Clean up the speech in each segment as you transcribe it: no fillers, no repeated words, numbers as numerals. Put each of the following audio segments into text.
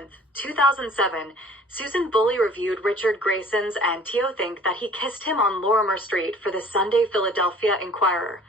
7th, 2007, Susan Bully reviewed Richard Grayson's and Tio think that he kissed him on Lorimer Street for the Sunday Philadelphia Inquirer.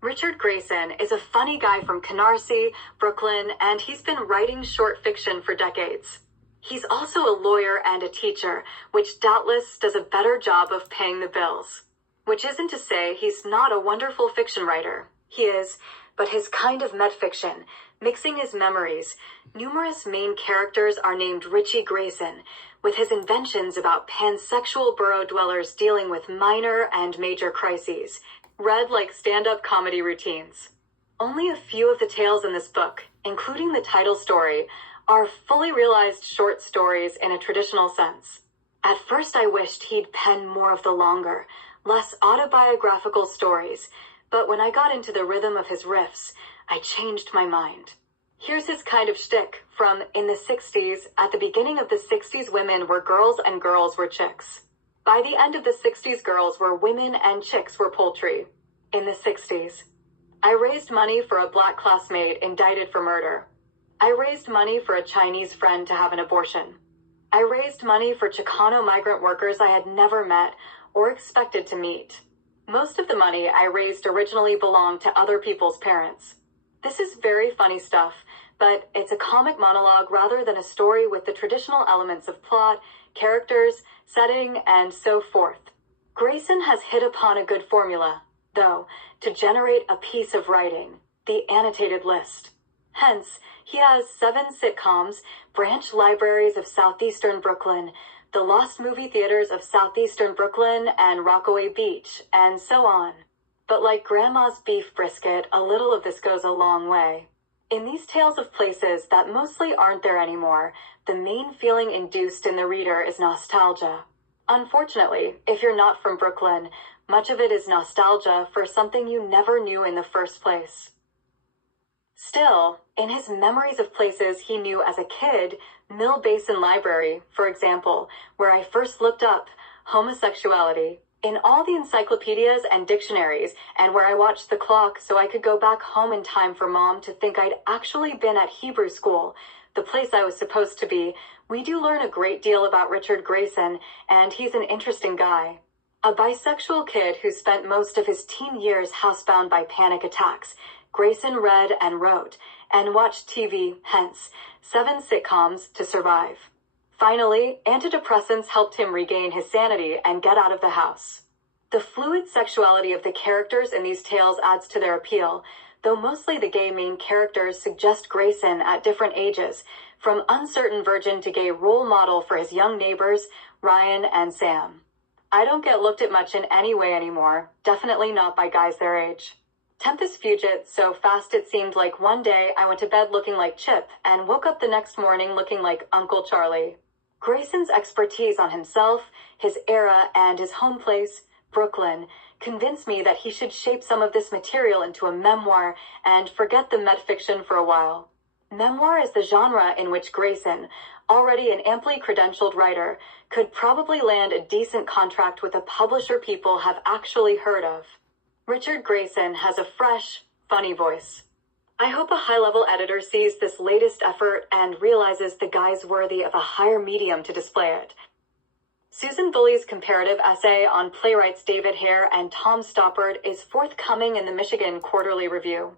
Richard Grayson is a funny guy from Canarsie, Brooklyn, and he's been writing short fiction for decades. He's also a lawyer and a teacher, which doubtless does a better job of paying the bills. Which isn't to say he's not a wonderful fiction writer. He is, but his kind of metfiction, mixing his memories. Numerous main characters are named Richie Grayson, with his inventions about pansexual borough dwellers dealing with minor and major crises, read like stand-up comedy routines. Only a few of the tales in this book, including the title story, are fully realized short stories in a traditional sense. At first I wished he'd pen more of the longer, less autobiographical stories, but when I got into the rhythm of his riffs, I changed my mind. Here's his kind of shtick from In the 60s. At the beginning of the 60s, women were girls and girls were chicks. By the end of the 60s, girls were women and chicks were poultry. In the 60s, I raised money for a black classmate indicted for murder. I raised money for a Chinese friend to have an abortion. I raised money for Chicano migrant workers I had never met or expected to meet. Most of the money I raised originally belonged to other people's parents. This is very funny stuff, but it's a comic monologue rather than a story with the traditional elements of plot, characters, setting, and so forth. Grayson has hit upon a good formula, though, to generate a piece of writing, the annotated list. Hence, he has 7 sitcoms, branch libraries of southeastern Brooklyn, the lost movie theaters of southeastern Brooklyn and Rockaway Beach, and so on. But like Grandma's beef brisket, a little of this goes a long way. In these tales of places that mostly aren't there anymore, the main feeling induced in the reader is nostalgia. Unfortunately, if you're not from Brooklyn, much of it is nostalgia for something you never knew in the first place. Still, in his memories of places he knew as a kid, Mill Basin Library, for example, where I first looked up homosexuality, in all the encyclopedias and dictionaries, and where I watched the clock so I could go back home in time for Mom to think I'd actually been at Hebrew school, the place I was supposed to be, we do learn a great deal about Richard Grayson, and he's an interesting guy. A bisexual kid who spent most of his teen years housebound by panic attacks, Grayson read and wrote, and watched TV, hence, 7 sitcoms to survive. Finally, antidepressants helped him regain his sanity and get out of the house. The fluid sexuality of the characters in these tales adds to their appeal, though mostly the gay main characters suggest Grayson at different ages, from uncertain virgin to gay role model for his young neighbors, Ryan and Sam. I don't get looked at much in any way anymore, definitely not by guys their age. Tempest fugit so fast it seemed like one day I went to bed looking like Chip and woke up the next morning looking like Uncle Charlie. Grayson's expertise on himself, his era, and his home place, Brooklyn, convinced me that he should shape some of this material into a memoir and forget the metfiction for a while. Memoir is the genre in which Grayson, already an amply credentialed writer, could probably land a decent contract with a publisher people have actually heard of. Richard Grayson has a fresh, funny voice. I hope a high-level editor sees this latest effort and realizes the guy's worthy of a higher medium to display it. Susan Bully's comparative essay on playwrights David Hare and Tom Stoppard is forthcoming in the Michigan Quarterly Review.